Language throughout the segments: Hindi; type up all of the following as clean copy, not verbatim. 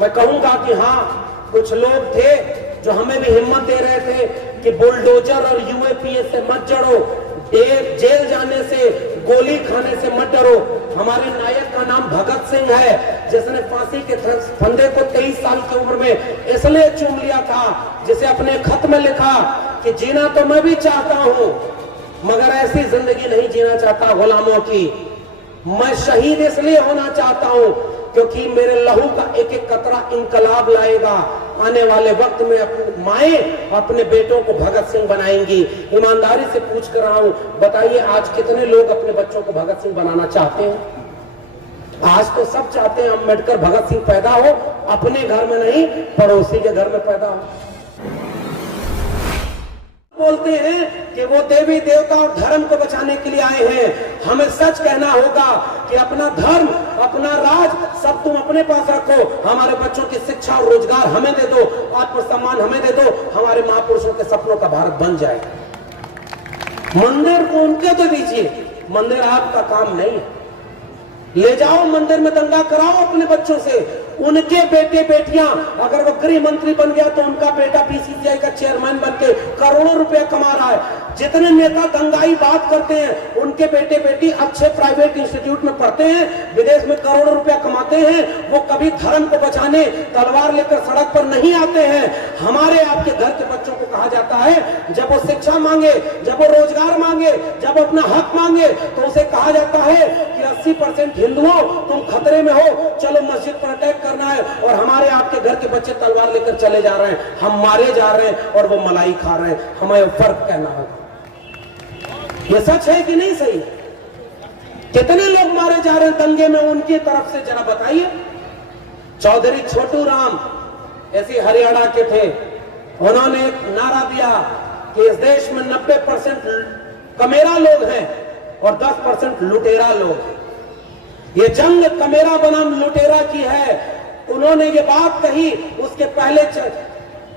मैं कहूंगा कि हाँ, कुछ लोग थे जो हमें भी हिम्मत दे रहे थे कि बुलडोजर और यूएपीए से मत जड़ो, जेल जाने से, गोली खाने से मत डरो। हमारे नायक का नाम भगत सिंह है, जिसने फांसी के फंदे को 23 साल की उम्र में इसलिए चूम लिया था, जिसे अपने खत में लिखा कि जीना तो मैं भी चाहता हूं, मगर ऐसी जिंदगी नहीं जीना चाहता गुलामों की। मैं शहीद इसलिए होना चाहता हूं क्योंकि मेरे लहू का एक एक कतरा इंकलाब लाएगा। आने वाले वक्त में अपनी माएं अपने बेटों को भगत सिंह बनाएंगी। ईमानदारी से पूछ कर रहा हूं, बताइए आज कितने लोग अपने बच्चों को भगत सिंह बनाना चाहते हैं? आज तो सब चाहते हैं अम्बेडकर भगत सिंह पैदा हो, अपने घर में नहीं, पड़ोसी के घर में पैदा हो। बोलते हैं कि वो देवी देवता और धर्म को बचाने के लिए आए हैं। हमें सच कहना होगा कि अपना धर्म, अपना राज सब तुम अपने पास रखो। हमारे बच्चों की शिक्षा और रोजगार हमें दे दो, आत्मसम्मान हमें दे दो, हमारे महापुरुषों के सपनों का भारत बन जाए। मंदिर को उनके दे दीजिए, मंदिर आपका काम नहीं है। ले जाओ मंदिर में दंगा कराओ अपने बच्चों से। उनके बेटे बेटियां, अगर वो गृह मंत्री बन गया तो उनका बेटा बीसीसीआई का चेयरमैन बन के करोड़ों रुपया कमा रहा है। जितने नेता दंगाई बात करते हैं, उनके बेटे बेटी अच्छे प्राइवेट इंस्टीट्यूट में पढ़ते हैं, विदेश में करोड़ों रुपया कमाते हैं। वो कभी धर्म को बचाने तलवार लेकर सड़क पर नहीं आते हैं। हमारे आपके घर के बच्चों को कहा जाता है, जब वो शिक्षा मांगे, जब वो रोजगार मांगे, जब वो अपना हक मांगे, तो उसे कहा जाता है कि 80% हिंदुओं तुम खतरे में हो, चलो मस्जिद पर अटैक करना है। और हमारे आपके घर के बच्चे तलवार लेकर चले जा रहे हैं, हम मारे जा रहे हैं और वो मलाई खा रहे हैं। हमें फर्क कहना होगा। ये सच है कि नहीं सही? कितने लोग मारे जा रहे हैं दंगे में, उनकी तरफ से जरा बताइए। चौधरी छोटू राम ऐसे हरियाणा के थे, उन्होंने एक नारा दिया कि इस देश में 90% कमेरा लोग हैं और 10% लुटेरा लोग। ये जंग कमेरा बनाम लुटेरा की है। उन्होंने ये बात कही, उसके पहले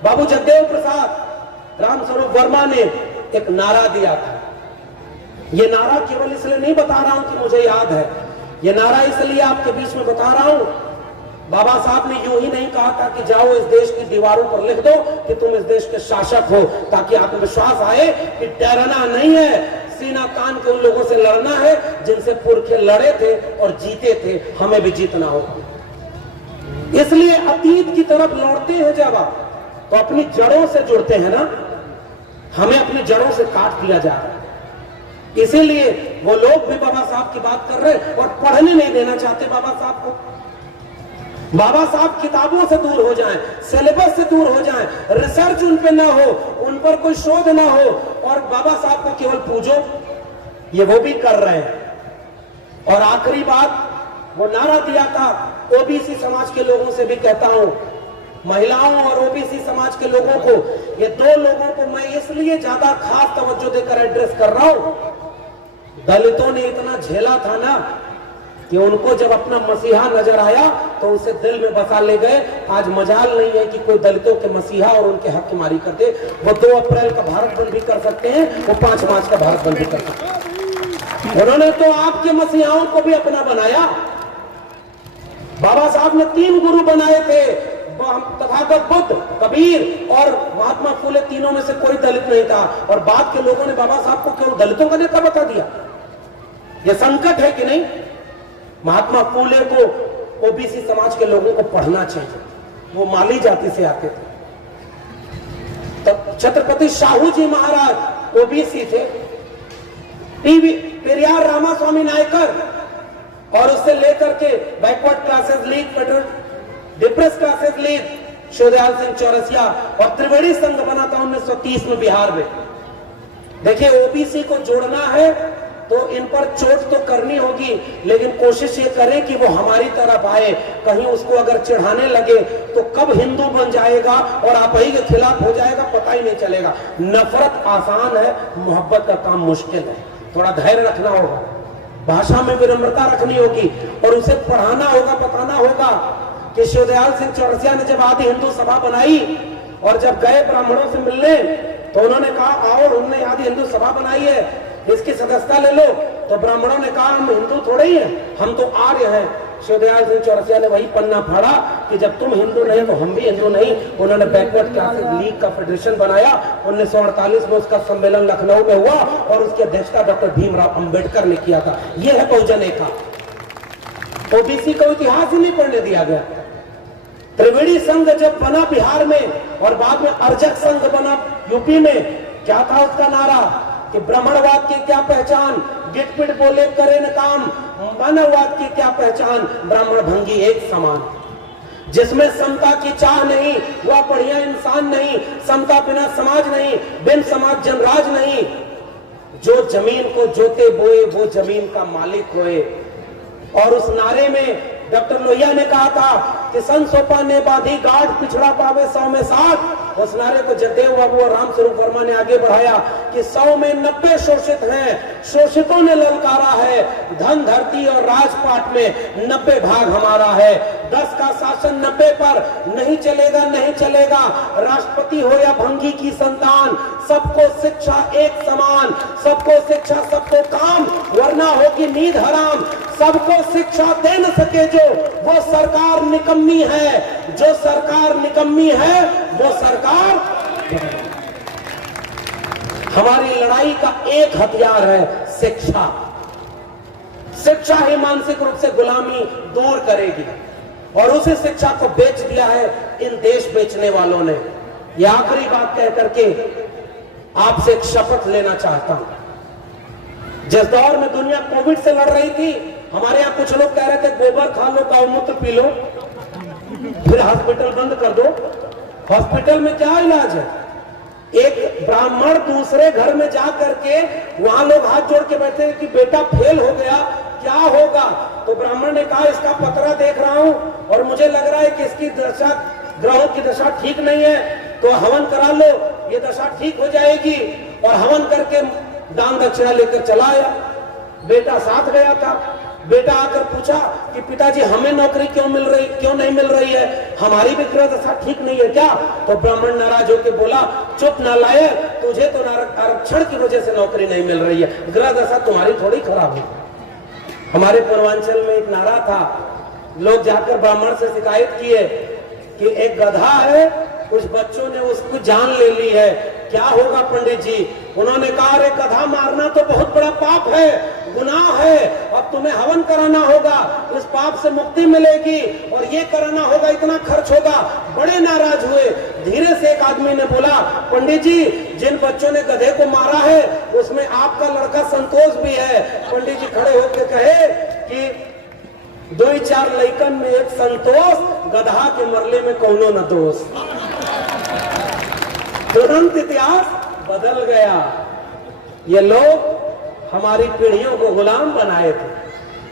बाबू जगदेव प्रसाद रामस्वरूप वर्मा ने एक नारा दिया था। ये नारा केवल इसलिए नहीं बता रहा हूं कि मुझे याद है, ये नारा इसलिए आपके बीच में बता रहा हूं। बाबा साहब ने यूं ही नहीं कहा था कि जाओ इस देश की दीवारों पर लिख दो कि तुम इस देश के शासक हो, ताकि आत्मविश्वास आए कि डरना नहीं है, सीना तान के उन लोगों से लड़ना है जिनसे पुरखे लड़े थे और जीते थे। हमें भी जीतना होगा। इसलिए अतीत की तरफ लौटते हैं जब आप, तो अपनी जड़ों से जुड़ते हैं ना। हमें अपनी जड़ों से काट दिया जा रहा है। इसीलिए वो लोग भी बाबा साहब की बात कर रहे हैं और पढ़ने नहीं देना चाहते बाबा साहब को। बाबा साहब किताबों से दूर हो जाएं, सिलेबस से दूर हो जाएं, रिसर्च उन पे ना हो, उन पर कोई शोध ना हो, और बाबा साहब को केवल पूजो, ये वो भी कर रहे हैं। और आखिरी बात, वो नारा दिया था, ओबीसी समाज के लोगों से भी कहता हूं, महिलाओं और ओबीसी समाज के लोगों को, ये दो लोगों को मैं इसलिए ज्यादा खास तवज्जो देकर एड्रेस कर रहा हूं। दलितों ने इतना झेला था ना कि उनको जब अपना मसीहा नजर आया तो उसे दिल में बसा ले गए। आज मजाल नहीं है कि कोई दलितों के मसीहा और उनके हक की मारी कर दे। वो 2 अप्रैल का भारत बंद भी कर सकते हैं, वो 5 मार्च का भारत बंद भी कर सकते हैं। उन्होंने तो आपके मसीहाओं को भी अपना बनाया। बाबा साहब ने 3 गुरु बनाए थे, तथागत बुद्ध, कबीर और महात्मा फूले। तीनों में से कोई दलित नहीं था, और बाद के लोगों ने बाबा साहब को केवल दलितों का नेता बता दिया। यह संकट है कि नहीं? महात्मा फूले को ओबीसी समाज के लोगों को पढ़ना चाहिए, वो माली जाति से आते थे। तब छत्रपति शाहू जी महाराज ओबीसी थे। पेरियार रामास्वामी नायकर और उससे लेकर के backward classes league, federal depress classes league, Shivdayal Singh Chaurasia, और त्रिवेणी संघ बना था 1930 में बिहार में। देखिए, ओबीसी को जोड़ना है तो इन पर चोट तो करनी होगी, लेकिन कोशिश ये करें कि वो हमारी तरफ आए। कहीं उसको अगर चिढ़ाने लगे तो कब हिंदू बन जाएगा और आप ही के खिलाफ हो जाएगा, पता ही नहीं चलेगा। नफरत आसान है, मोहब्बत का काम मुश्किल है। थोड़ा धैर्य रखना होगा, भाषा में विनम्रता रखनी होगी, और उसे पढ़ाना होगा, बताना होगा कि शिवदयाल सिंह चौरसिया ने जब आदि हिंदू सभा बनाई और जब गए ब्राह्मणों से मिलने तो उन्होंने कहा, आओ, हमने आदि हिंदू सभा बनाई है, इसकी सदस्यता ले लो। तो ब्राह्मणों ने कहा, हम हिंदू थोड़े ही हैं, हम तो आर्य हैं। शिवदयाल सिंह चौरसिया ने वही पन्ना फाड़ा कि जब तुम हिंदू नहीं तो हम भी हिंदू नहीं। उन्होंने बैकवर्ड क्लासेस लीग का फेडरेशन बनाया। 1948 में उसका सम्मेलन लखनऊ में हुआ और उसकी अध्यक्षता डॉक्टर भीमराव अंबेडकर ने किया था। यह है बहुजन एकता। ओबीसी का इतिहास ही नहीं पढ़ने दिया गया। त्रिवेणी संघ जब बना बिहार में और बाद में अर्जक संघ बना यूपी में, क्या था उसका नारा कि ब्राह्मणवाद की क्या पहचान, गिटपिट बोले करे न काम, मानववाद की क्या पहचान, ब्राह्मण भंगी एक समान। जिसमें समता की चाह नहीं वह बढ़िया इंसान नहीं, समता बिना समाज नहीं, बिन समाज जनराज नहीं। जो जमीन को जोते बोए वो जमीन का मालिक होए। और उस नारे में डॉक्टर लोहिया ने कहा था कि सन सोपा ने बाधी गाढ़ पिछड़ा पावे 100 में 60। उस नारे को जगदेव बाबू और रामस्वरूप वर्मा ने आगे बढ़ाया कि 100 में 90 शोषित हैं, शोषितों ने ललकारा है, धन धरती और राजपाट में 90 भाग हमारा है। 10 का शासन 90 पर नहीं चलेगा, नहीं चलेगा। राष्ट्रपति हो या भंगी की संतान, सबको शिक्षा एक समान, सबको शिक्षा सबको काम, वरना होगी नींद हराम। सबको शिक्षा दे न सके जो, वो सरकार निकम्मी है। जो सरकार निकम्मी है वो सरकार। हमारी लड़ाई का एक हथियार है शिक्षा। शिक्षा ही मानसिक रूप से गुलामी दूर करेगी और उसी शिक्षा को बेच दिया है इन देश बेचने वालों ने। यह आखिरी बात कह करके आपसे एक शपथ लेना चाहता हूं। जिस दौर में दुनिया कोविड से लड़ रही थी, हमारे यहां कुछ लोग कह रहे थे गोबर खा लो, गौमूत्र पी लो, फिर हॉस्पिटल बंद कर दो। हॉस्पिटल में क्या इलाज है? एक ब्राह्मण दूसरे घर में जा करके वहां लोग हाथ जोड़ के बैठे कि बेटा फेल हो गया, क्या होगा? तो ब्राह्मण ने कहा इसका पतरा देख रहा हूं और मुझे लग रहा है कि इसकी दशा, ग्रहों की दशा ठीक नहीं है, तो हवन करा लो, ये दशा ठीक हो जाएगी। और हवन करके दान दक्षिणा लेकर चला आया। बेटा साथ गया था। बेटा आकर पूछा कि पिताजी हमें नौकरी क्यों नहीं मिल रही है, हमारी भी ग्रह दशा ठीक नहीं है क्या? तो ब्राह्मण नाराज होकर बोला चुप नालायक, तुझे तो आरक्षण की वजह से नौकरी नहीं मिल रही है, ग्रह दशा तुम्हारी थोड़ी खराब है। हमारे पूर्वांचल में एक नारा था, लोग जाकर ब्राह्मण से शिकायत किए कि एक गधा है, कुछ बच्चों ने उसको जान ले ली है, क्या होगा पंडित जी? उन्होंने कहा अरे गधा मारना तो बहुत बड़ा पाप है, गुनाह है, अब तुम्हें हवन कराना होगा, उस पाप से मुक्ति मिलेगी, और ये कराना होगा, इतना खर्च होगा। बड़े नाराज हुए। धीरे से एक आदमी ने बोला पंडित जी जिन बच्चों ने गधे को मारा है उसमें आपका लड़का संतोष भी है। पंडित जी खड़े होकर कहे कि 2-4 लइकन में एक संतोष, गधा के मरले में कौनो न दोष। तुरंत इतिहास बदल गया। ये लोग हमारी पीढ़ियों को गुलाम बनाए थे।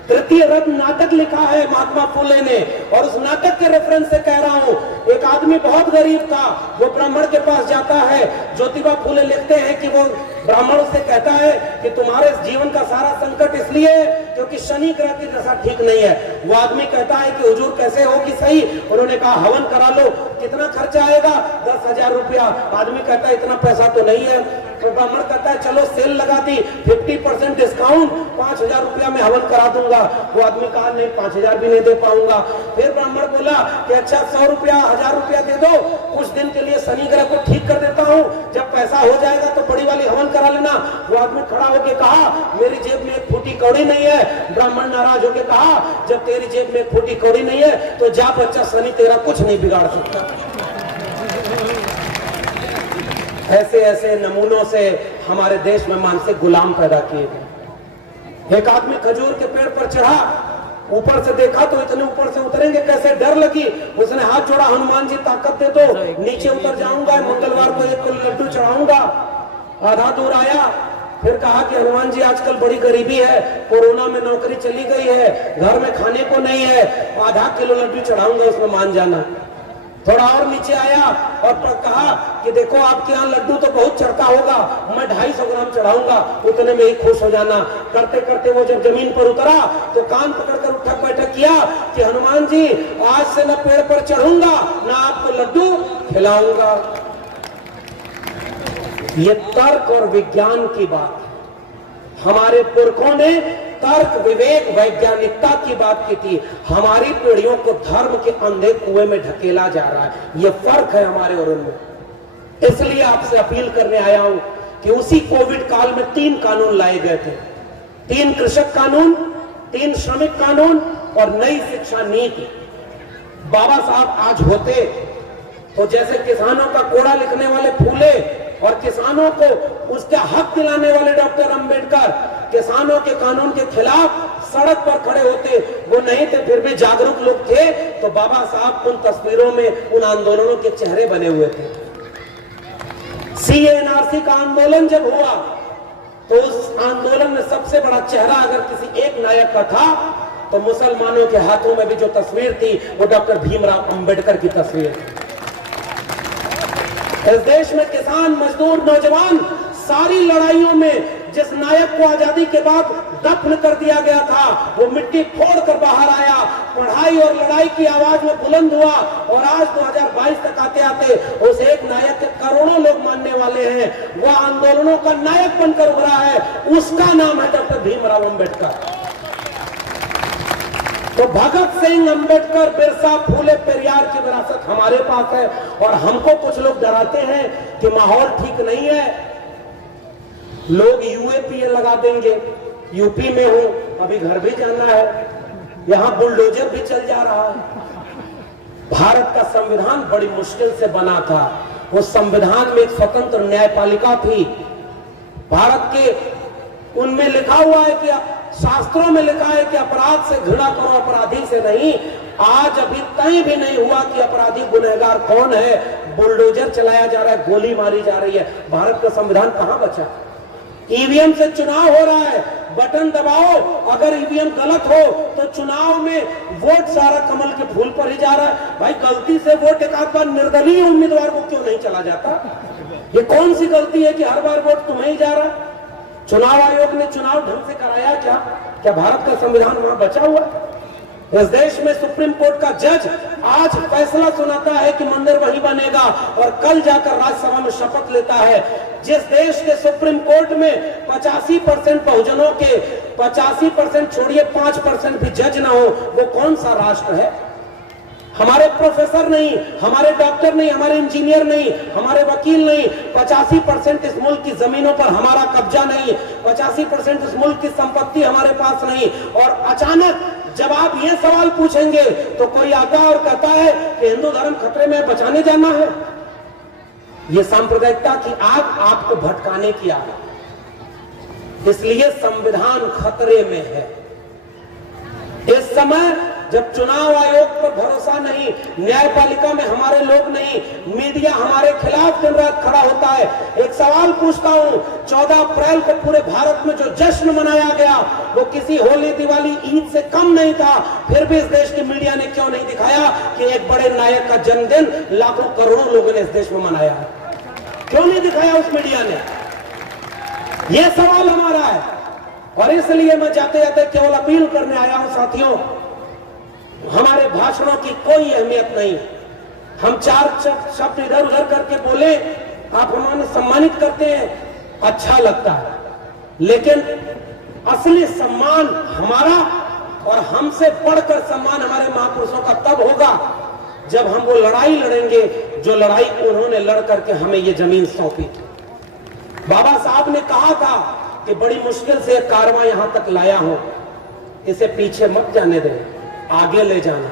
तृतीय रत्न नाटक लिखा है महात्मा फुले ने, और उस नाटक के रेफरेंस से कह रहा हूं। एक आदमी बहुत गरीब था, वो ब्राह्मण के पास जाता है। ज्योतिबा फुले लिखते हैं कि वो ब्राह्मण से कहता है कि तुम्हारे जीवन का सारा संकट इसलिए क्योंकि शनि ग्रह की दशा ठीक नहीं है। वो आदमी कहता है कि हुजूर कैसे होगी सही? उन्होंने कहा हवन करा लो। कितना खर्चा आएगा? 10,000 रुपया। आदमी कहता है इतना पैसा तो नहीं है। तो ब्राह्मण कहता है चलो सेल लगा दी, 50% डिस्काउंट, 5,000 रुपया में हवन करा दूंगा। वो आदमी कहा नहीं 5,000 भी नहीं दे पाऊंगा। फिर ब्राह्मण बोला कि अच्छा 100 रुपया 1,000 रुपया दे दो, कुछ दिन के लिए शनि ग्रह को ठीक कर देता हूँ, जब पैसा हो जाएगा तो बड़ी वाली हवन करा लेना। वो आदमी खड़ा होकर कहा मेरी जेब में एक फूटी कौड़ी नहीं है। ब्राह्मण नाराज होकर कहा जब तेरी जेब में एक फूटी कौड़ी नहीं है तो जा बच्चा, शनि तेरा कुछ नहीं बिगाड़ सकता। ऐसे ऐसे नमूनों से हमारे देश में मानसिक गुलाम पैदा किए गए। एक आदमी खजूर के पेड़ पर चढ़ा, ऊपर से देखा तो इतने ऊपर से उतरेंगे कैसे, डर लगी। उसने हाथ जोड़ा, हनुमान जी ताकत दे दो, नीचे उतर जाऊंगा, मंगलवार को एक लड्डू चढ़ाऊंगा। आधा दूर आया, फिर कहा कि हनुमान जी आजकल बड़ी गरीबी है, कोरोना में नौकरी चली गई है, घर में खाने को नहीं है, आधा किलो लड्डू चढ़ाऊंगा, उसमें मान जाना। थोड़ा और नीचे आया और कहा कि देखो आपके यहाँ लड्डू तो बहुत चढ़ता होगा, मैं 250 ग्राम चढ़ाऊंगा, उतने में ही खुश हो जाना। करते करते वो जब जमीन पर उतरा तो कान पकड़कर उठक बैठक किया कि हनुमान जी आज से न पेड़ पर चढ़ूंगा ना आपको लड्डू खिलाऊंगा। ये तर्क और विज्ञान की बात। हमारे पुरखों ने तर्क, विवेक, वैज्ञानिकता की बात की थी। हमारी पीढ़ियों को धर्म के अंधे कुएं में ढकेला जा रहा है। यह फर्क है हमारे और उनमें। इसलिए आपसे अपील करने आया हूं कि उसी कोविड काल में 3 कानून लाए गए थे, 3 कृषक कानून, 3 श्रमिक कानून और नई शिक्षा नीति। बाबा साहब आज होते तो जैसे किसानों का कोड़ा लिखने वाले फूले और किसानों को उसका हक दिलाने वाले डॉक्टर अंबेडकर किसानों के कानून के खिलाफ सड़क पर खड़े होते, वो नहीं थे, फिर भी जागरूक लोग थे, तो बाबा साहब उन तस्वीरों में उन आंदोलनों के चेहरे बने हुए थे। CA/NRC का आंदोलन जब हुआ तो उस आंदोलन में सबसे बड़ा चेहरा अगर किसी एक नायक का था तो मुसलमानों के हाथों में भी जो तस्वीर थी वो डॉक्टर भीमराव अंबेडकर की तस्वीर थी। इस देश में किसान, मजदूर, नौजवान सारी लड़ाइयों में जिस नायक को आजादी के बाद दफन कर दिया गया था वो मिट्टी फोड़कर बाहर आया, पढ़ाई और लड़ाई की आवाज में बुलंद हुआ और आज 2022 तक आते आते उस एक नायक के करोड़ों लोग मानने वाले हैं। वह आंदोलनों का नायक बनकर उभरा है, उसका नाम है डॉक्टर भीमराव अंबेडकर। तो भगत सिंह, अंबेडकर, बिरसा, फूले, पेरियार की विरासत हमारे पास है। और हमको कुछ लोग डराते हैं कि माहौल ठीक नहीं है, लोग यूएपीए लगा देंगे। यूपी में हूं, अभी घर भी जाना है, यहां बुलडोजर भी चल जा रहा है। भारत का संविधान बड़ी मुश्किल से बना था। उस संविधान में एक स्वतंत्र न्यायपालिका थी। भारत के उनमें लिखा हुआ है कि शास्त्रों में लिखा है कि अपराध से घृणा करो, अपराधी से नहीं। आज अभी तय भी नहीं हुआ कि अपराधी गुनहगार कौन है। बुलडोजर चलाया जा रहा है, गोली मारी जा रही है। भारत का संविधान कहां बचा? ईवीएम से चुनाव हो रहा है, बटन दबाओ, अगर ईवीएम गलत हो तो चुनाव में वोट सारा कमल के फूल पर ही जा रहा है। भाई गलती से वोट एक आध बार निर्दलीय उम्मीदवार को क्यों नहीं चला जाता? ये कौन सी गलती है कि हर बार वोट तुम्हें ही जा रहा है? चुनाव आयोग ने चुनाव ढंग से कराया क्या? क्या भारत का संविधान वहां बचा हुआ? इस देश में सुप्रीम कोर्ट का जज आज फैसला सुनाता है कि मंदिर वहीं बनेगा और कल जाकर राज्यसभा में शपथ लेता है। जिस देश के सुप्रीम कोर्ट में 85% बहुजनों के 85% छोड़िए 5% भी जज ना हो, वो कौन सा राष्ट्र है? हमारे प्रोफेसर नहीं, हमारे डॉक्टर नहीं, हमारे इंजीनियर नहीं, हमारे वकील नहीं, 85% इस मुल्क की जमीनों पर हमारा कब्जा नहीं, 85% इस मुल्क की संपत्ति हमारे पास नहीं। और अचानक जब आप ये सवाल पूछेंगे तो कोई आता और कहता है कि हिंदू धर्म खतरे में बचाने जाना है। ये सांप्रदायिकता की आग आपको भटकाने की आग, इसलिए संविधान खतरे में है। इस समय जब चुनाव आयोग पर भरोसा नहीं, न्यायपालिका में हमारे लोग नहीं, मीडिया हमारे खिलाफ दिन रात खड़ा होता है। एक सवाल पूछता हूं, 14 अप्रैल को पूरे भारत में जो जश्न मनाया गया वो किसी होली, दिवाली, ईद से कम नहीं था। फिर भी इस देश की मीडिया ने क्यों नहीं दिखाया कि एक बड़े नायक का जन्मदिन लाखों करोड़ों लोगों ने इस देश में मनाया? क्यों नहीं दिखाया उस मीडिया ने? यह सवाल हमारा है। और इसलिए मैं जाते जाते केवल अपील करने आया हूं साथियों, हमारे भाषणों की कोई अहमियत नहीं। हम 4 शब्द इधर उधर करके बोले, आप हमें सम्मानित करते हैं, अच्छा लगता है, लेकिन असली सम्मान हमारा और हमसे बढ़कर सम्मान हमारे महापुरुषों का तब होगा जब हम वो लड़ाई लड़ेंगे जो लड़ाई उन्होंने लड़ करके हमें ये जमीन सौंपी। बाबा साहब ने कहा था कि बड़ी मुश्किल से कारवां यहां तक लाया हूं, इसे पीछे मत जाने दें, आगे ले जाना,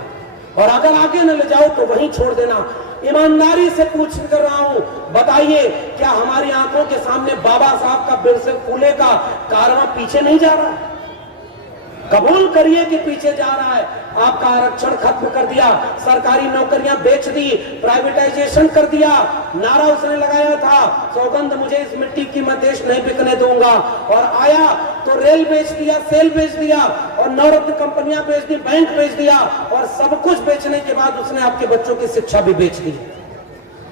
और अगर आगे न ले जाओ तो वहीं छोड़ देना। ईमानदारी से पूछ कर रहा हूं, बताइए क्या हमारी आंखों के सामने बाबा साहब का, बिरसा फूले का कारवां पीछे नहीं जा रहा है? कबूल करिए कि पीछे जा रहा है। आपका आरक्षण खत्म कर दिया, सरकारी नौकरियां बेच दी, प्राइवेटाइजेशन कर दिया। नारा उसने लगाया था, सौगंध मुझे इस मिट्टी की मैं देश नहीं बिकने दूंगा, और आया तो रेल बेच दिया, सेल बेच दिया, और नवरत्न कंपनियां बेच दी, बैंक बेच दिया, और सब कुछ बेचने के बाद उसने आपके बच्चों की शिक्षा भी बेच दी।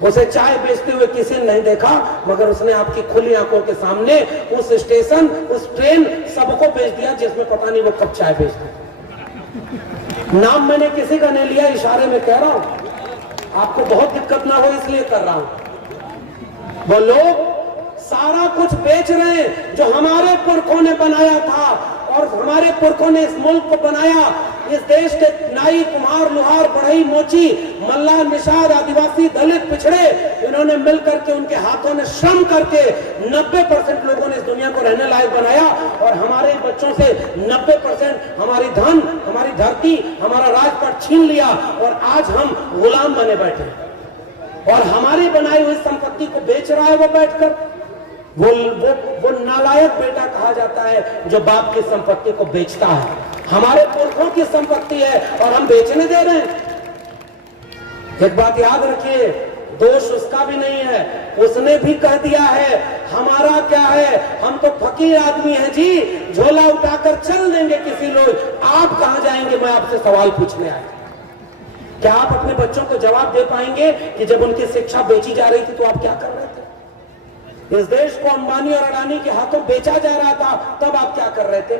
उसे चाय बेचते हुए किसी ने नहीं देखा, मगर उसने आपकी खुली आंखों के सामने उस स्टेशन, उस ट्रेन सबको बेच दिया जिसमें पता नहीं वो कब चाय बेच दी। नाम मैंने किसी का नहीं लिया, इशारे में कह रहा हूं, आपको बहुत दिक्कत ना हो इसलिए कर रहा हूं। वो लोग सारा कुछ बेच रहे हैं जो हमारे पुरखों ने बनाया था, और हमारे पुरखों ने इस मुल्क को बनाया। इस देश के नाई, कुम्हार, लोहार, बढ़ई, मोची, मल्लाह, निषाद, आदिवासी, दलित, पिछड़े, इन्होंने मिलकर के, उनके हाथों ने श्रम करके 90% लोगों ने इस दुनिया को रहने लायक बनाया। और हमारे बच्चों से 90% हमारी धन, हमारी धरती, हमारा राजपाट छीन लिया और आज हम गुलाम बने बैठे और हमारी बनाई हुई संपत्ति को बेच रहा है वो बैठकर। वो नालायक बेटा कहा जाता है जो बाप की संपत्ति को बेचता है। हमारे पुरखों की संपत्ति है और हम बेचने दे रहे हैं। एक बात याद रखिए, दोष उसका भी नहीं है, उसने भी कह दिया है। हमारा क्या है, हम तो फकीर आदमी हैं जी, झोला उठाकर चल देंगे किसी रोज। आप कहां जाएंगे, मैं आपसे सवाल पूछने आया। क्या आप अपने बच्चों को जवाब दे पाएंगे कि जब उनकी शिक्षा बेची जा रही थी तो आप क्या कर रहे थे? इस देश को अंबानी और अडानी के हाथों बेचा जा रहा था, तब आप क्या कर रहे थे?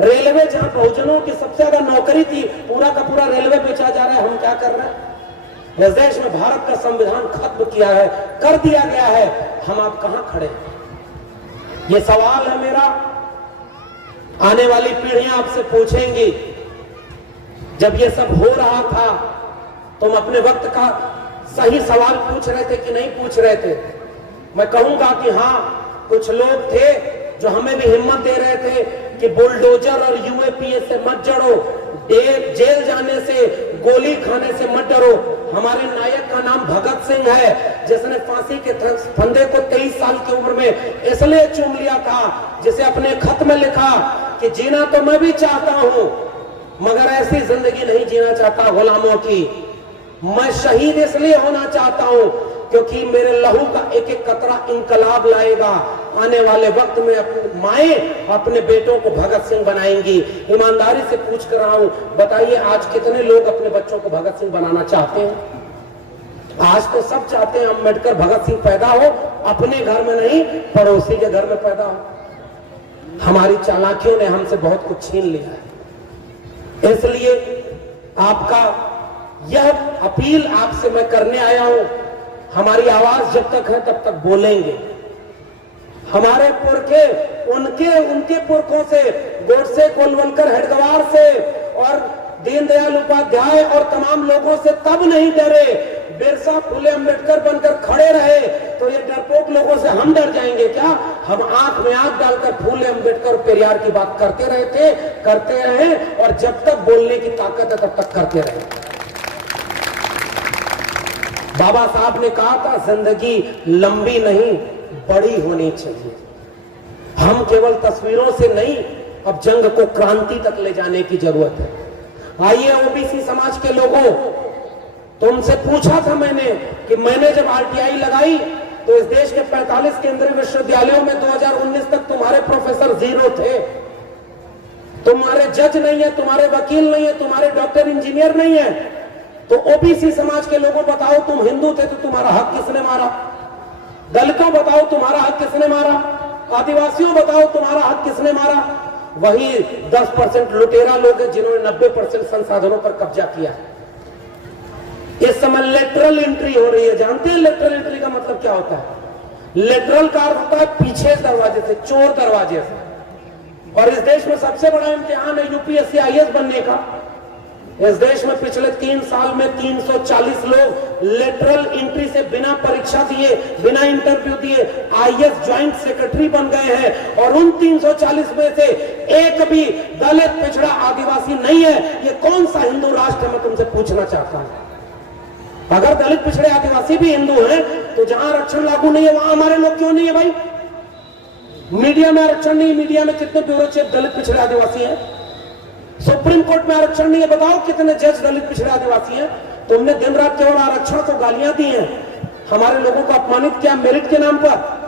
रेलवे, जहां बहुजनों की सबसे ज्यादा नौकरी थी, पूरा का पूरा रेलवे बेचा जा रहा है, हम क्या कर रहे हैं? इस देश में भारत का संविधान खत्म किया है, कर दिया गया है, हम आप कहां खड़े? ये सवाल है मेरा। आने वाली पीढ़ियां आपसे पूछेंगी, जब ये सब हो रहा था तुम अपने वक्त का सही सवाल पूछ रहे थे कि नहीं पूछ रहे थे? मैं कहूंगा कि हाँ, कुछ लोग थे जो हमें भी हिम्मत दे रहे थे कि बुलडोजर और यूएपीए से मत जड़ो, जेल जाने से, गोली खाने से मत डरो। हमारे नायक का नाम भगत सिंह है, जिसने फांसी के फंदे को 23 साल की उम्र में इसलिए चूम लिया था, जिसे अपने खत में लिखा कि जीना तो मैं भी चाहता हूं, मगर ऐसी जिंदगी नहीं जीना चाहता गुलामों की। मैं शहीद इसलिए होना चाहता हूं क्योंकि मेरे लहू का एक एक कतरा इंकलाब लाएगा। आने वाले वक्त में अपनी माएं अपने बेटों को भगत सिंह बनाएंगी। ईमानदारी से पूछ कर रहा हूं, बताइए आज कितने लोग अपने बच्चों को भगत सिंह बनाना चाहते हैं? आज तो सब चाहते हैं अम्बेडकर भगत सिंह पैदा हो, अपने घर में नहीं, पड़ोसी के घर में पैदा हो। हमारी चालाकियों ने हमसे बहुत कुछ छीन लिया है। इसलिए आपका यह अपील आपसे मैं करने आया हूं, हमारी आवाज जब तक है तब तक बोलेंगे। हमारे पुरखे उनके पुरखों से, गोडसे, गोलवलकर, हेडगवार से और दीनदयाल उपाध्याय और तमाम लोगों से तब नहीं डरे, बिरसा, फुले, अम्बेडकर बनकर खड़े रहे, तो ये डरपोक लोगों से हम डर जाएंगे क्या? हम आंख में आंख डालकर फुले, अम्बेडकर, पेरियार की बात करते रहे थे, करते रहे, और जब तक बोलने की ताकत है तब तक करते रहे। बाबा साहब ने कहा था, जिंदगी लंबी नहीं बड़ी होनी चाहिए। हम केवल तस्वीरों से नहीं, अब जंग को क्रांति तक ले जाने की जरूरत है। आइए ओबीसी समाज के लोगों, तुमसे पूछा था मैंने कि मैंने जब आरटीआई लगाई तो इस देश के 45 केंद्रीय विश्वविद्यालयों में 2019 तक तुम्हारे प्रोफेसर जीरो थे। तुम्हारे जज नहीं है, तुम्हारे वकील नहीं है, तुम्हारे डॉक्टर इंजीनियर नहीं है। तो ओबीसी समाज के लोगों बताओ, तुम हिंदू थे तो तुम्हारा हक किसने मारा? दलितों बताओ तुम्हारा हक किसने मारा? आदिवासियों बताओ तुम्हारा हक किसने मारा? वही 10% लुटेरा लोग हैं जिन्होंने 90% संसाधनों पर कब्जा किया। इस समय लेटरल एंट्री हो रही है। जानते हैं लेटरल एंट्री का मतलब क्या होता है? लेटरल का अर्थ होता है पीछे दरवाजे से, चोर दरवाजे से। और इस देश में सबसे बड़ा इम्तिहान है यूपीएससी आईएएस बनने का। इस देश में पिछले 3 साल में 340 लोग लेटरल एंट्री से बिना परीक्षा दिए, बिना इंटरव्यू दिए आईएएस ज्वाइंट सेक्रेटरी बन गए हैं। और उन 340 में से एक भी दलित, पिछड़ा, आदिवासी नहीं है। ये कौन सा हिंदू राष्ट्र है, मैं तुमसे पूछना चाहता हूं। अगर दलित, पिछड़े, आदिवासी भी हिंदू हैं तो जहां आरक्षण लागू नहीं है वहां हमारे लोग क्यों नहीं है भाई? मीडिया में आरक्षण नहीं, मीडिया में कितने ब्यूरो चीफ दलित, पिछड़े, आदिवासी हैं? सुप्रीम कोर्ट में आरक्षण नहीं है, बताओ कितने जज दलित, पिछड़े, आदिवासी हैं? तुमने दिन रात केवल आरक्षण को गालियां दी हैं, हमारे लोगों को अपमानित किया मेरिट के नाम पर।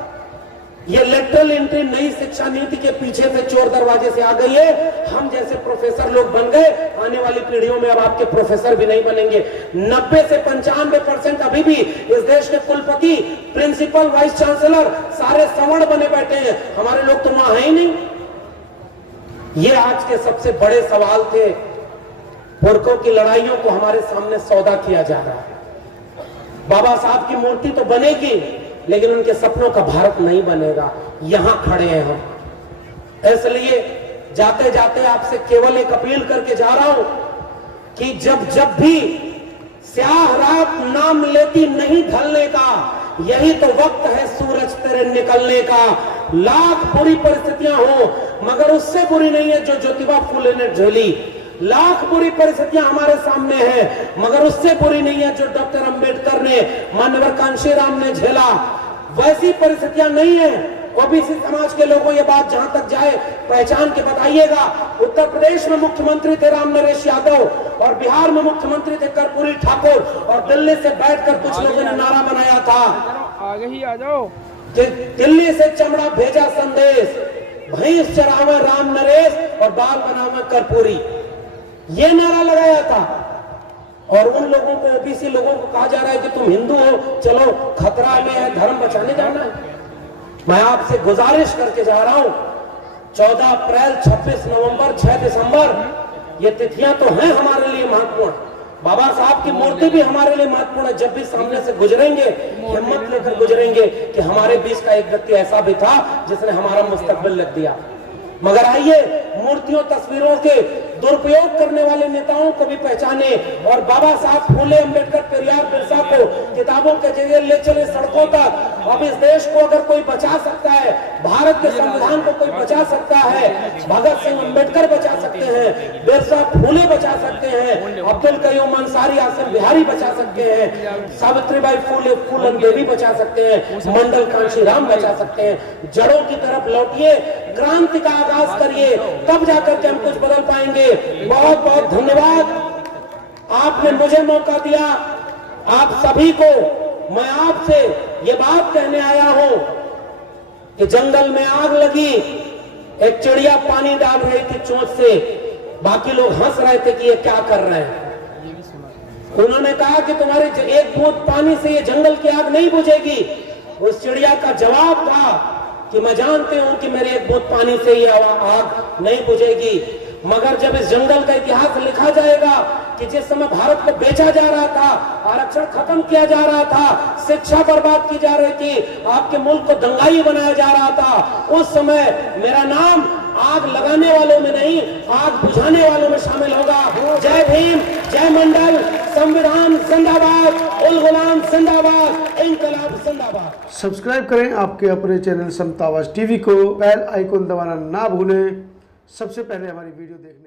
ये लेटरल एंट्री नई शिक्षा नीति के पीछे से चोर दरवाजे से आ गई है। हम जैसे प्रोफेसर लोग बन गए, आने वाली पीढ़ियों में अब आपके प्रोफेसर भी नहीं बनेंगे। 90 से 95% अभी भी इस देश के कुलपति, प्रिंसिपल, वाइस चांसलर सारे सवर्ण बने बैठे हैं। हमारे लोग तो वहां है ही नहीं। ये आज के सबसे बड़े सवाल थे। पुरखों की लड़ाइयों को हमारे सामने सौदा किया जा रहा है। बाबा साहब की मूर्ति तो बनेगी लेकिन उनके सपनों का भारत नहीं बनेगा। यहां खड़े हैं हम। इसलिए जाते जाते आपसे केवल एक अपील करके जा रहा हूं कि जब जब भी स्याह रात नाम लेती नहीं ढलने का, यही तो वक्त है सूरज तेरे निकलने का। लाख बुरी परिस्थितियां हो मगर उससे बुरी नहीं है जो ज्योतिबा फूले ने झेली। लाख बुरी परिस्थितियां हमारे सामने हैं मगर उससे बुरी नहीं है जो डॉक्टर अंबेडकर ने, माननीय कांशीराम ने झेला। वैसी परिस्थितियां नहीं है। ओबीसी समाज के लोगों ये बात जहां तक जाए पहचान के बताइएगा। उत्तर प्रदेश में मुख्यमंत्री थे राम नरेश यादव और बिहार में मुख्यमंत्री थे कर्पूरी ठाकुर और दिल्ली से बैठकर कुछ लोगों ने नारा बनाया था, आगे ही आ जाओ, दिल्ली से चमड़ा भेजा संदेश, भैंस चरावे राम नरेश और बाल बनावे कर्पूरी, ये नारा लगाया था। और उन लोगों को, ओबीसी लोगों को कहा जा रहा है कि तुम हिंदू हो, चलो खतरा में है, धर्म बचाने जाना है। मैं आपसे गुजारिश करके जा रहा हूं, 14 अप्रैल, 26 नवंबर, 6 दिसंबर, ये तिथियां तो हैं हमारे लिए महत्वपूर्ण। बाबा साहब की मूर्ति भी हमारे लिए महत्वपूर्ण है। जब भी सामने से गुजरेंगे हिम्मत लेकर गुजरेंगे कि हमारे बीच का एक व्यक्ति ऐसा भी था जिसने हमारा मुस्तकबिल लिख दिया। मगर आइए मूर्तियों, तस्वीरों के दुरुपयोग करने वाले नेताओं को भी पहचाने और बाबा साहब फूले, अंबेडकर, पेरियार, बिरसा को किताबों के जरिए ले चले सड़कों तक। अब इस देश को अगर कोई बचा सकता है, भारत के संविधान को कोई बचा सकता है, भगत सिंह, अंबेडकर बचा सकते हैं, बिरसा, फूले बचा सकते हैं, अब्दुल कयूम अंसारी, आसिम बिहारी बचा सकते हैं, सावित्रीबाई फूले, फूलन देवी बचा सकते हैं, मंडल कांशीराम बचा सकते हैं। जड़ों की तरफ लौटिए, क्रांति का आगाज करिए, तब जाकर के हम कुछ बदल पाएंगे। बहुत बहुत धन्यवाद, आपने मुझे मौका दिया। आप सभी को मैं आपसे ये बात कहने आया हूं कि जंगल में आग लगी, एक चिड़िया पानी डाल रही थी चोंच से, बाकी लोग हंस रहे थे कि ये क्या कर रहे हैं। उन्होंने कहा कि तुम्हारे एक बूंद पानी से ये जंगल की आग नहीं बुझेगी। उस चिड़िया का जवाब था कि मैं जानती हूं कि मेरे एक बूंद पानी से ये आग नहीं बुझेगी। मगर जब इस जंगल का इतिहास लिखा जाएगा कि जिस समय भारत को बेचा जा रहा था, आरक्षण खत्म किया जा रहा था, शिक्षा बर्बाद की जा रही थी, आपके मुल्क को दंगाई बनाया जा रहा था, उस समय मेरा नाम आग लगाने वालों में नहीं, आग बुझाने वालों में शामिल होगा। जय भीम, जय मंडल, संविधान जिंदाबाद, उल गुलाम जिंदाबाद, इंकलाब जिंदाबाद। सब्सक्राइब करें आपके अपने चैनल समता आवाज टीवी को, बेल आइकन दबाना ना भूलें सबसे पहले हमारी वीडियो देखने